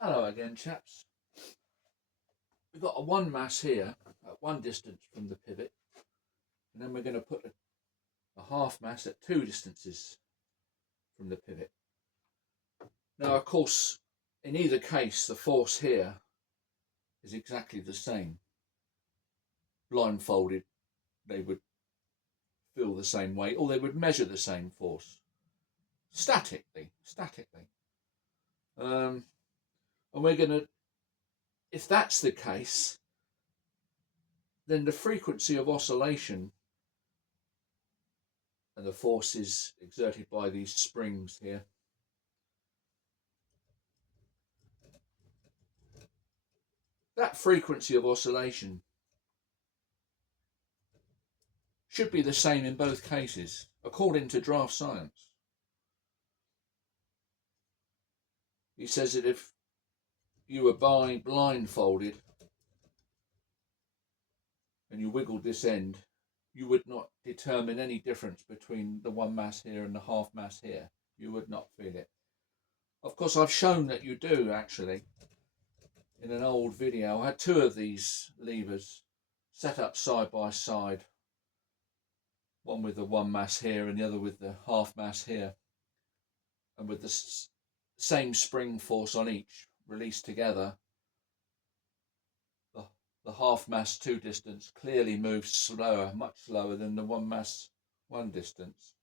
Hello again, chaps. We've got a one mass here at one distance from the pivot, and then we're going to put a half mass at two distances from the pivot. Now, of course, in either case, the force here is exactly the same. Blindfolded, they would feel the same way, or they would measure the same force statically. And we're going to, if that's the case, then the frequency of oscillation and the forces exerted by these springs here that frequency of oscillation should be the same in both cases, according to draft science. He says that if you were blindfolded and you wiggled this end, you would not determine any difference between the one mass here and the half mass here. You would not feel it. Of course, I've shown that you do, actually. In an old video, I had two of these levers set up side by side, one with the one mass here and the other with the half mass here, and with the same spring force on each released together. The half mass two distance clearly moves slower, much slower than the one mass one distance.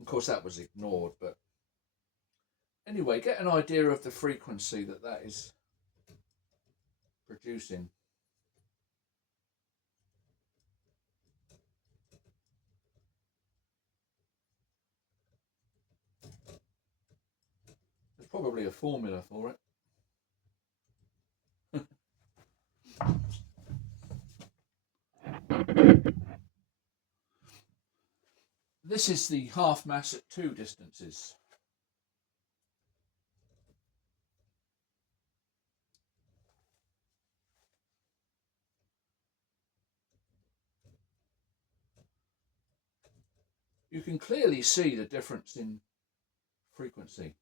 Of course, that was ignored, but anyway, get an idea of the frequency that is producing. There's probably a formula for it. This is the half mass at two distances. You can clearly see the difference in frequency.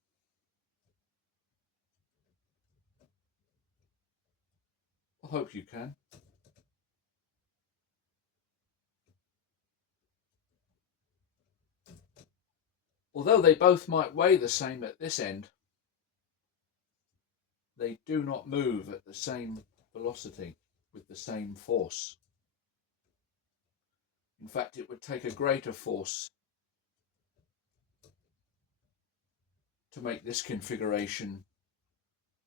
I hope you can. Although they both might weigh the same at this end, they do not move at the same velocity with the same force. In fact, it would take a greater force to make this configuration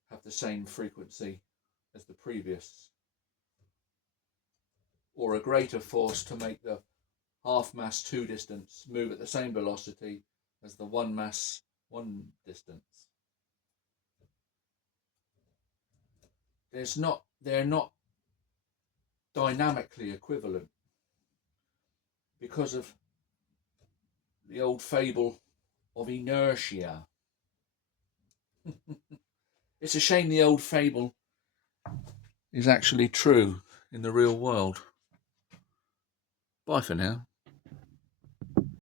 have the same frequency as the previous, or a greater force to make the half mass two distance move at the same velocity as the one mass one distance. They're not dynamically equivalent because of the old fable of inertia. It's a shame the old fable is actually true in the real world. Bye for now.